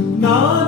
No.